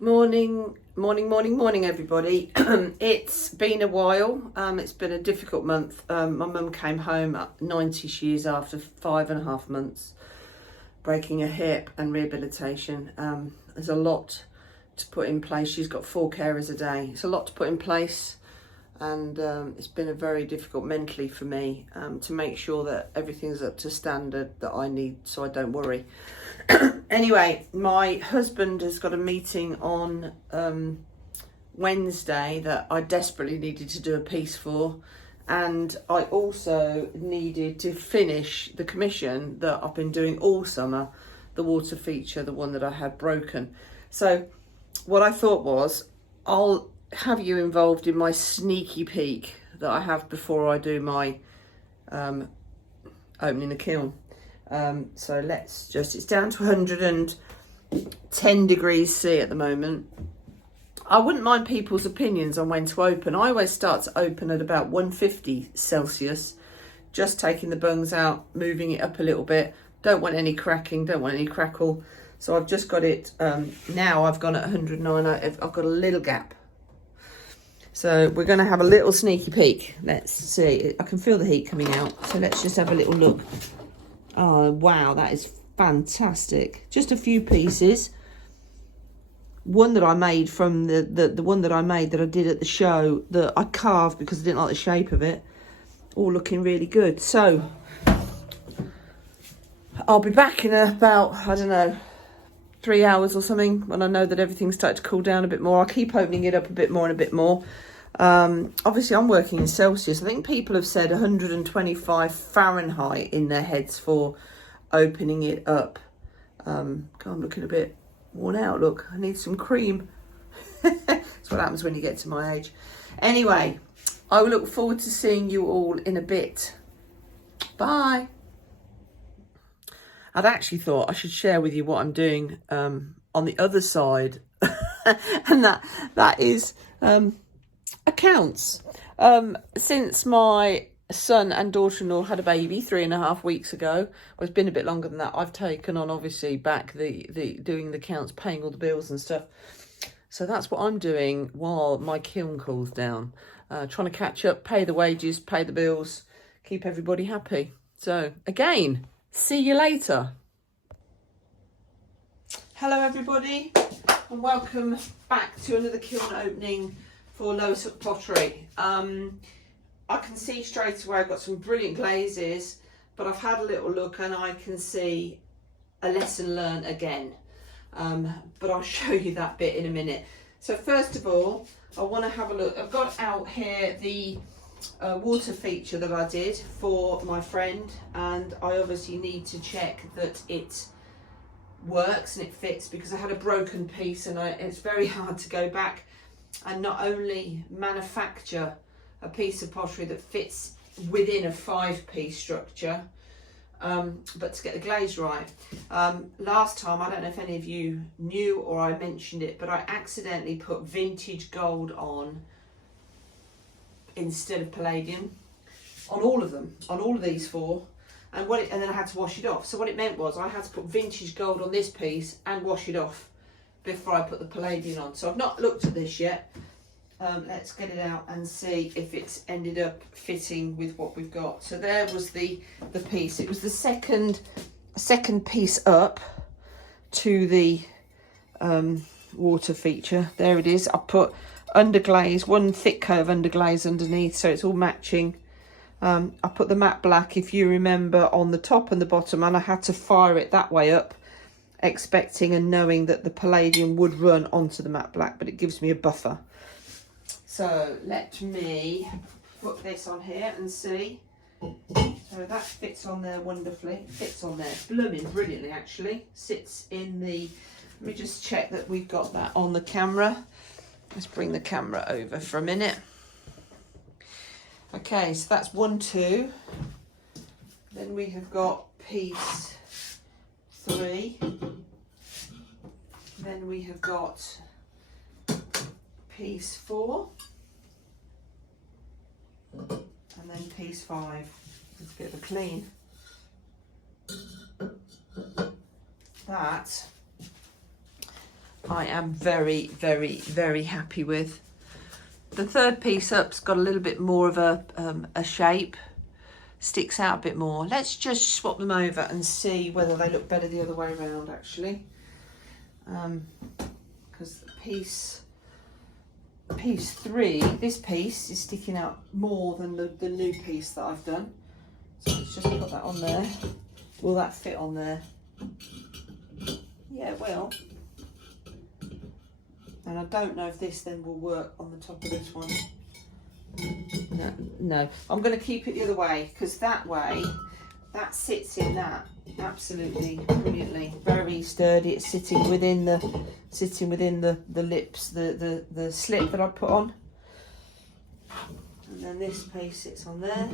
Morning, everybody. It's been a while. It's been a difficult month. My mum came home at 90 years after 5.5 months, breaking a hip and rehabilitation. There's a lot to put in place. She's got 4 carers a day. It's a lot to put in place, and it's been a very difficult mentally for me to make sure that everything's up to standard that I need, so I don't worry. Anyway, my husband has got a meeting on Wednesday that I desperately needed to do a piece for, and I also needed to finish the commission that I've been doing all summer, the water feature, the one that I had broken. So what I thought was, I'll have you involved in my sneaky peek that I have before I do my opening the kiln. So let's just, it's down to 110 degrees C at the moment. I wouldn't mind people's opinions on when to open. I always start to open at about 150 Celsius, just taking the bungs out, moving it up a little bit. Don't want any cracking, don't want any crackle. So I've just got it, now I've gone at 109, I've got a little gap. So we're going to have a little sneaky peek. Let's see, I can feel the heat coming out. So let's just have a little look. Oh, wow, that is fantastic. Just a few pieces. One that I made from the one that I made that I did at the show that I carved because I didn't like the shape of it. All looking really good. So I'll be back in about, I don't know, 3 hours or something when I know that everything's started to cool down a bit more. I'll keep opening it up a bit more and a bit more. Obviously I'm working in Celsius. I think people have said 125 Fahrenheit in their heads for opening it up. God, I'm looking a bit worn out. Look, I need some cream. That's what happens when you get to my age. Anyway, I will look forward to seeing you all in a bit. Bye. I'd actually thought I should share with you what I'm doing on the other side. And that is accounts. Since my son and daughter-in-law had a baby 3.5 weeks ago, well, it's been a bit longer than that, I've taken on obviously back the doing the accounts, paying all the bills and stuff. So that's what I'm doing while my kiln cools down, trying to catch up, pay the wages, pay the bills, keep everybody happy. So again, see you later. Hello everybody, and welcome back to another kiln opening for Lavaflek Pottery. I can see straight away I've got some brilliant glazes, but I've had a little look and I can see a lesson learned again. But I'll show you that bit in a minute. So first of all, I want to have a look. I've got out here the water feature that I did for my friend, and I obviously need to check that it works and it fits, because I had a broken piece and it's very hard to go back and not only manufacture a piece of pottery that fits within a 5-piece structure, but to get the glaze right. Last time, I don't know if any of you knew or I mentioned it, but I accidentally put vintage gold on instead of palladium on all of them, on all of these 4, and then I had to wash it off. So what it meant was I had to put vintage gold on this piece and wash it off before I put the palladium on. So I've not looked at this yet. Let's get it out and see if it's ended up fitting with what we've got. So there was the piece. It was the second piece up to the water feature. There it is. I put underglaze, one thick coat of underglaze underneath, so it's all matching. I put the matte black, if you remember, on the top and the bottom, and I had to fire it that way up, expecting and knowing that the palladium would run onto the matte black, but it gives me a buffer. So let me put this on here and see. So that fits on there wonderfully. Fits on there blooming brilliantly, actually. Sits in the, let me just check that we've got that on the camera. Let's bring the camera over for a minute. Okay, so that's 1, 2. Then we have got piece 3. Then we have got piece 4. And then piece 5. It's a bit of a clean. That I am very, very, very happy with. The third piece up's got a little bit more of a shape, sticks out a bit more. Let's just swap them over and see whether they look better the other way around, actually. Because piece 3, this piece is sticking out more than the new piece that I've done. So let's just put that on there. Will that fit on there? Yeah, it will. And I don't know if this then will work on the top of this one. No. I'm going to keep it the other way, because that way, that sits in that absolutely brilliantly. Very sturdy. It's sitting within the lips, the slip that I put on. And then this piece sits on there.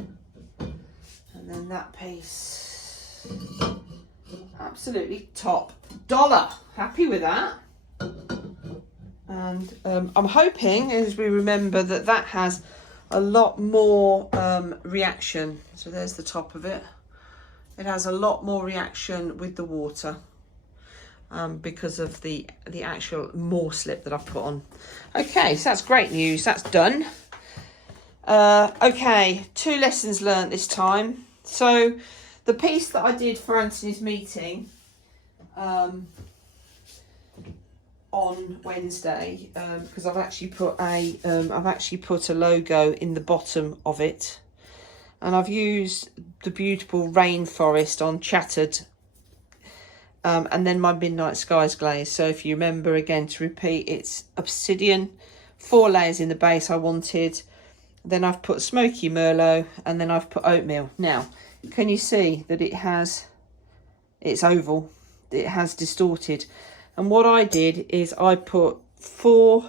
And then that piece, absolutely top dollar. Happy with that. And I'm hoping, as we remember, that has a lot more reaction. So there's the top of it. It has a lot more reaction with the water because of the actual more slip that I've put on. Okay, so that's great news. That's done. Okay, 2 lessons learnt this time. So the piece that I did for Anthony's meeting on Wednesday, because I've actually put a logo in the bottom of it, and I've used the beautiful rainforest on chattered, and then my Midnight Skies glaze. So if you remember, again, to repeat, it's obsidian, 4 layers in the base I wanted. Then I've put smoky merlot, and then I've put oatmeal. Now, can you see that it's oval? It has distorted. And what I did is I put 4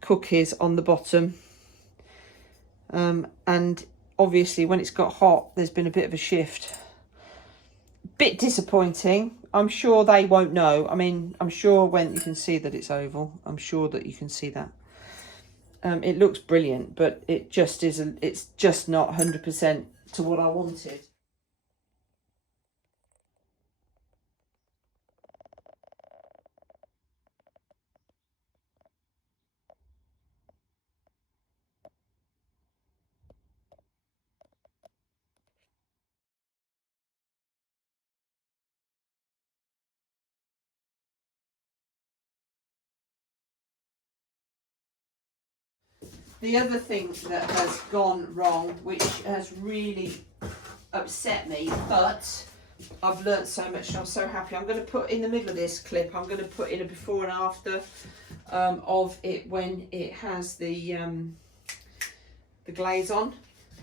cookies on the bottom. And obviously when it's got hot, there's been a bit of a shift. Bit disappointing. I'm sure they won't know. I mean, I'm sure when you can see that it's oval, I'm sure that you can see that. It looks brilliant, but it just isn't. It's just not 100% to what I wanted. The other thing that has gone wrong, which has really upset me, but I've learnt so much and I'm so happy. I'm going to put in the middle of this clip, I'm going to put in a before and after of it when it has the glaze on.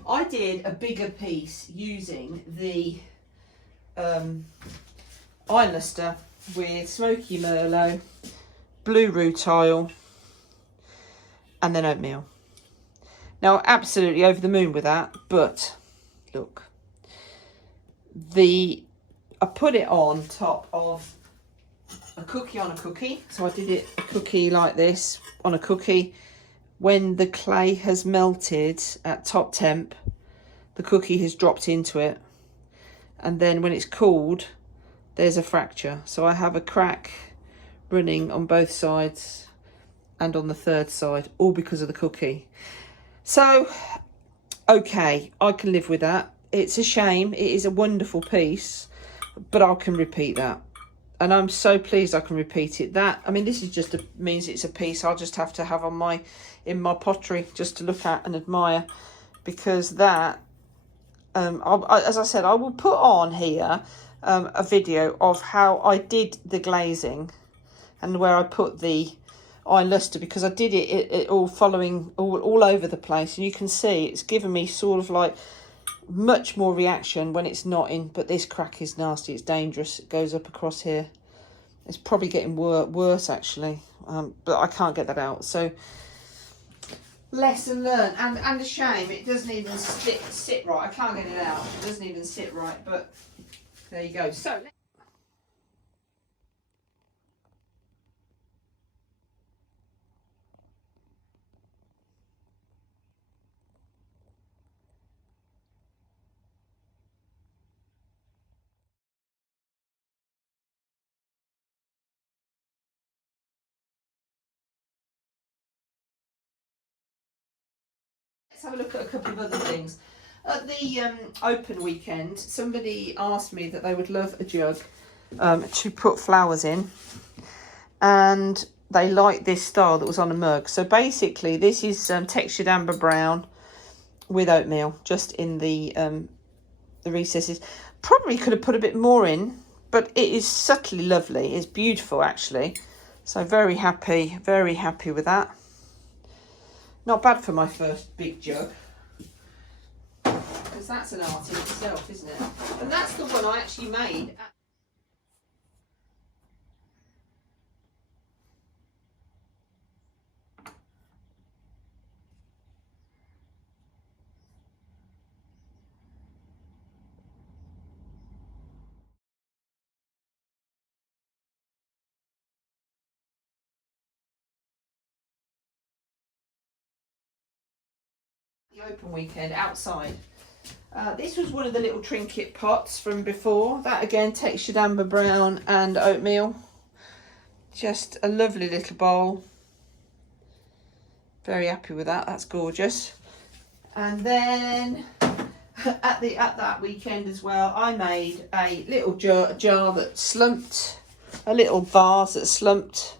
I did a bigger piece using the iron luster with smoky merlot, blue rutile, and then oatmeal. Now, absolutely over the moon with that, but look, I put it on top of a cookie on a cookie. So I did it a cookie like this on a cookie. When the clay has melted at top temp, the cookie has dropped into it. And then when it's cooled, there's a fracture. So I have a crack running on both sides and on the third side, all because of the cookie. So, okay, I can live with that. It's a shame. It is a wonderful piece, but I can repeat that. And I'm so pleased I can repeat it. That, I mean, this is just means it's a piece I'll just have to have on in my pottery just to look at and admire, because that, as I said, I will put on here a video of how I did the glazing and where I put the iron luster, because I did it all following all over the place, and you can see it's given me sort of like much more reaction when it's not in. But this crack is nasty, it's dangerous, it goes up across here. It's probably getting worse actually, but I can't get that out. So lesson learned, and a shame it doesn't even sit right. I can't get it out, it doesn't even sit right, but there you go. So let's have a look at a couple of other things. At the open weekend, somebody asked me that they would love a jug to put flowers in, and they liked this style that was on a mug. So basically this is textured amber brown with oatmeal just in the recesses. Probably could have put a bit more in, but it is subtly lovely. It's beautiful actually. So very happy with that. Not bad for my first big jug, because that's an art in itself, isn't it? And that's the one I actually made. The open weekend outside. This was one of the little trinket pots from before. That again, textured amber brown and oatmeal. Just a lovely little bowl. Very happy with that. That's gorgeous. And then at that weekend as well, I made a little jar that slumped, a little vase that slumped.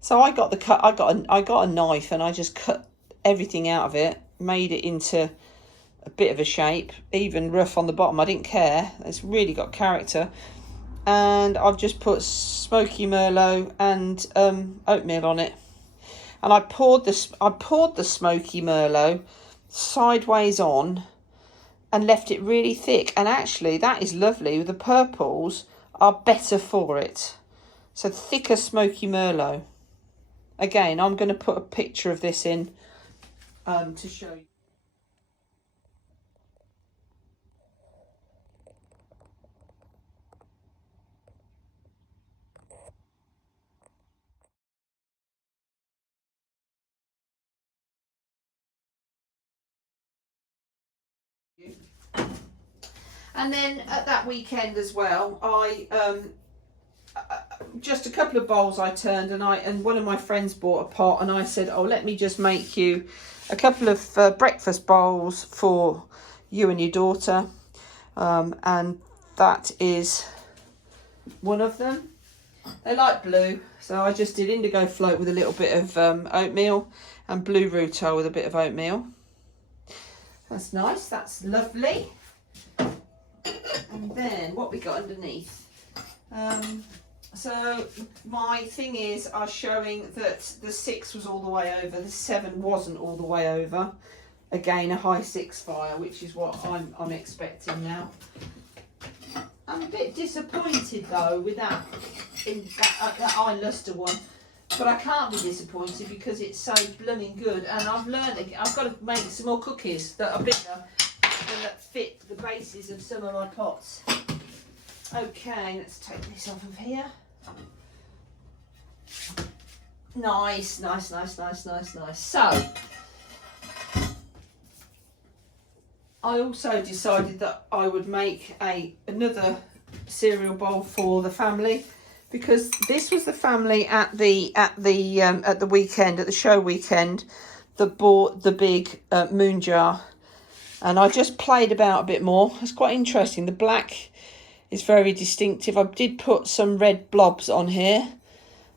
So I got a knife and I just cut everything out of it, made it into a bit of a shape, even rough on the bottom. I didn't care. It's really got character. And I've just put smoky merlot and oatmeal on it. And I poured the smoky merlot sideways on and left it really thick. And actually that is lovely. The purples are better for it. So thicker smoky merlot. Again, I'm going to put a picture of this in to show you. And then at that weekend as well, I just a couple of bowls I turned, and one of my friends bought a pot, and I said, oh, let me just make you a couple of breakfast bowls for you and your daughter, and that is one of them. They like blue, so I just did indigo float with a little bit of oatmeal and blue rutile with a bit of oatmeal. That's nice, that's lovely. And then what we got underneath. So my thing is, I was showing that the 6 was all the way over, the 7 wasn't all the way over. Again, a high 6 fire, which is what I'm expecting now. I'm a bit disappointed though with that eye lustre one, but I can't be disappointed because it's so blooming good. And I've learned I've got to make some more cookies that are bigger and that fit the bases of some of my pots. Okay, let's take this off of here. Nice. So I also decided that I would make another cereal bowl for the family, because this was the family at the weekend, at the show weekend, that bought the big moon jar, and I just played about a bit more. It's quite interesting. The black is very distinctive. I did put some red blobs on here.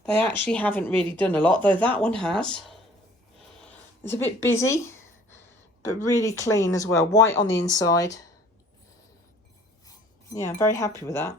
They actually haven't really done a lot, though that one has. It's a bit busy, but really clean as well. White on the inside. Yeah, I'm very happy with that.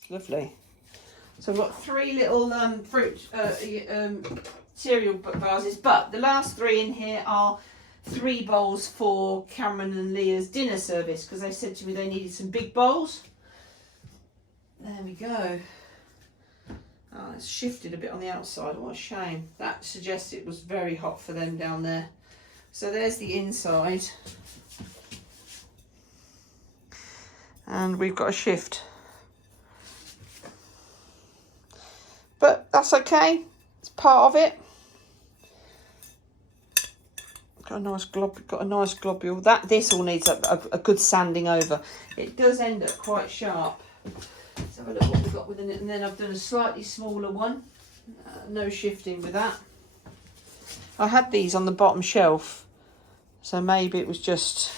It's lovely. So I've got 3 little fruit cereal vases, but the last 3 in here are 3 bowls for Cameron and Leah's dinner service, because they said to me they needed some big bowls. There we go. Oh, it's shifted a bit on the outside. What a shame. That suggests it was very hot for them down there. So there's the inside. And we've got a shift. But that's okay. It's part of it. Got a nice globule. This all needs a good sanding over. It does end up quite sharp. Let's have a look what we've got within it. And then I've done a slightly smaller one. No shifting with that. I had these on the bottom shelf, so maybe it was just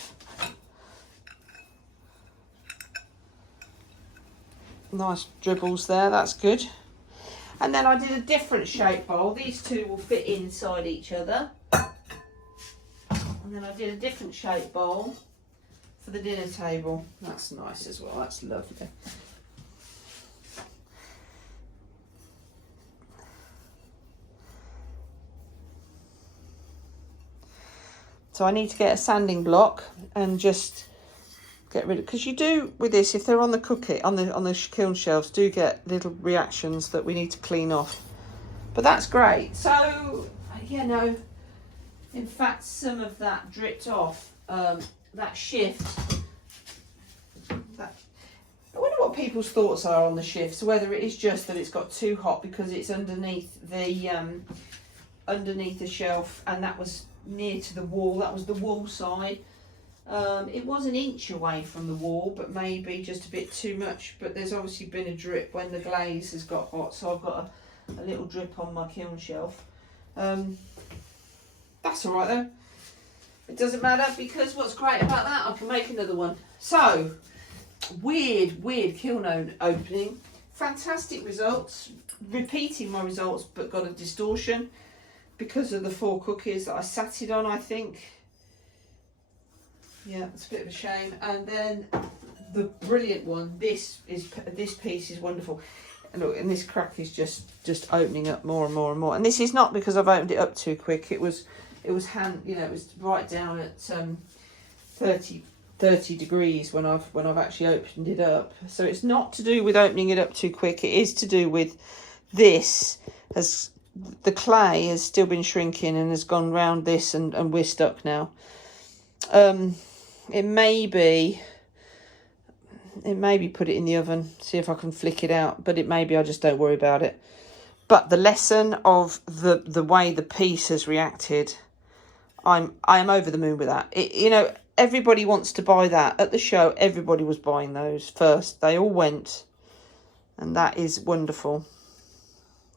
nice dribbles there. That's good. And then I did a different shape bowl. These two will fit inside each other. And then I did a different shape bowl for the dinner table. That's nice as well. That's lovely. So I need to get a sanding block and just get rid of, because you do with this, if they're on the on the kiln shelves, do get little reactions that we need to clean off. But that's great. So you know, in fact, some of that dripped off. That shift. I wonder what people's thoughts are on the shifts. Whether it is just that it's got too hot because it's underneath the shelf, and that was near to the wall. That was the wall side. It was an inch away from the wall, but maybe just a bit too much. But there's obviously been a drip when the glaze has got hot, so I've got a little drip on my kiln shelf. That's all right though. It doesn't matter, because what's great about that, I can make another one. So, weird kiln opening. Fantastic results. Repeating my results, but got a distortion because of the 4 cookies that I sat it on, I think. Yeah, it's a bit of a shame. And then the brilliant one, this piece is wonderful. And look, and this crack is just opening up more and more and more. And this is not because I've opened it up too quick. It was it was right down at 30 degrees when I've actually opened it up. So it's not to do with opening it up too quick. It is to do with this, as the clay has still been shrinking and has gone round this, and we're stuck now. It may be put it in the oven, see if I can flick it out, but it may be I just don't worry about it. But the lesson of the way the piece has reacted, I am over the moon with that. Everybody wants to buy that. At the show, everybody was buying those first. They all went, and that is wonderful.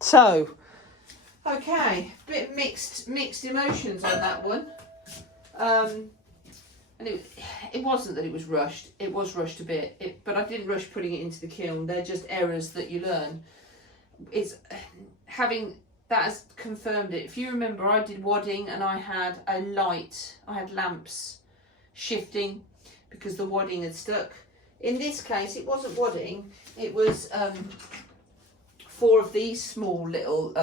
So, okay, bit of mixed emotions on that one. And it wasn't that it was rushed. It was rushed a bit, but I didn't rush putting it into the kiln. They're just errors that you learn. It's having that has confirmed it. If you remember, I did wadding and I had lamps shifting because the wadding had stuck. In this case, it wasn't wadding. It was 4 of these small little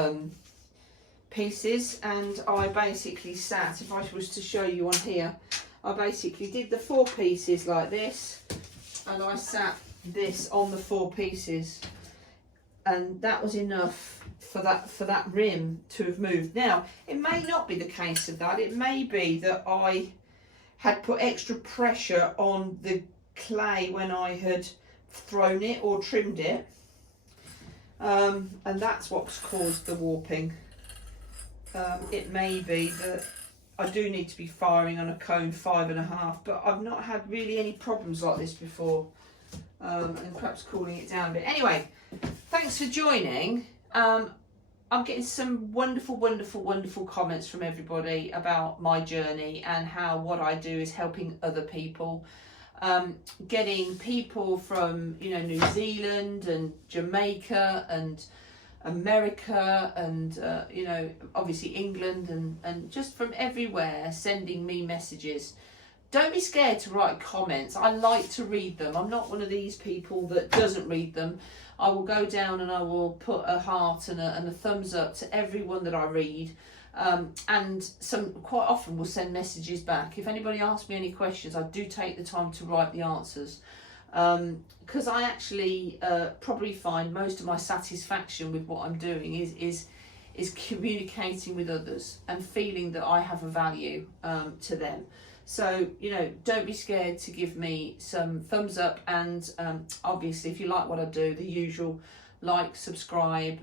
pieces, and I basically sat, if I was to show you on here, I basically did the 4 pieces like this, and I sat this on the 4 pieces, and that was enough for that rim to have moved. Now, it may not be the case of that. It may be that I had put extra pressure on the clay when I had thrown it or trimmed it, and that's what's caused the warping. It may be that I do need to be firing on a cone 5.5, but I've not had really any problems like this before, and perhaps cooling it down a bit. Anyway, thanks for joining. I'm getting some wonderful comments from everybody about my journey and how what I do is helping other people. Getting people from New Zealand and Jamaica and America and obviously England and just from everywhere sending me messages. Don't be scared to write comments. I like to read them. I'm not one of these people that doesn't read them. I will go down and I will put a heart and a thumbs up to everyone that I read, and some quite often will send messages back. If anybody asks me any questions, I do take the time to write the answers, because I actually probably find most of my satisfaction with what I'm doing is is communicating with others and feeling that I have a value to them. So, you know, don't be scared to give me some thumbs up, and obviously if you like what I do, the usual like, subscribe,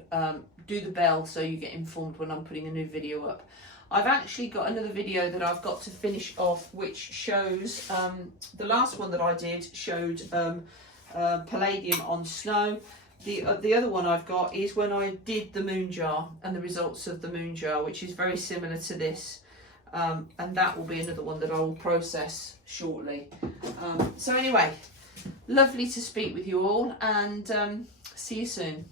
do the bell so you get informed when I'm putting a new video up. I've actually got another video that I've got to finish off, which shows, the last one that I did showed palladium on snow. The other one I've got is when I did the moon jar and the results of the moon jar, which is very similar to this. And that will be another one that I will process shortly. So anyway, lovely to speak with you all, and see you soon.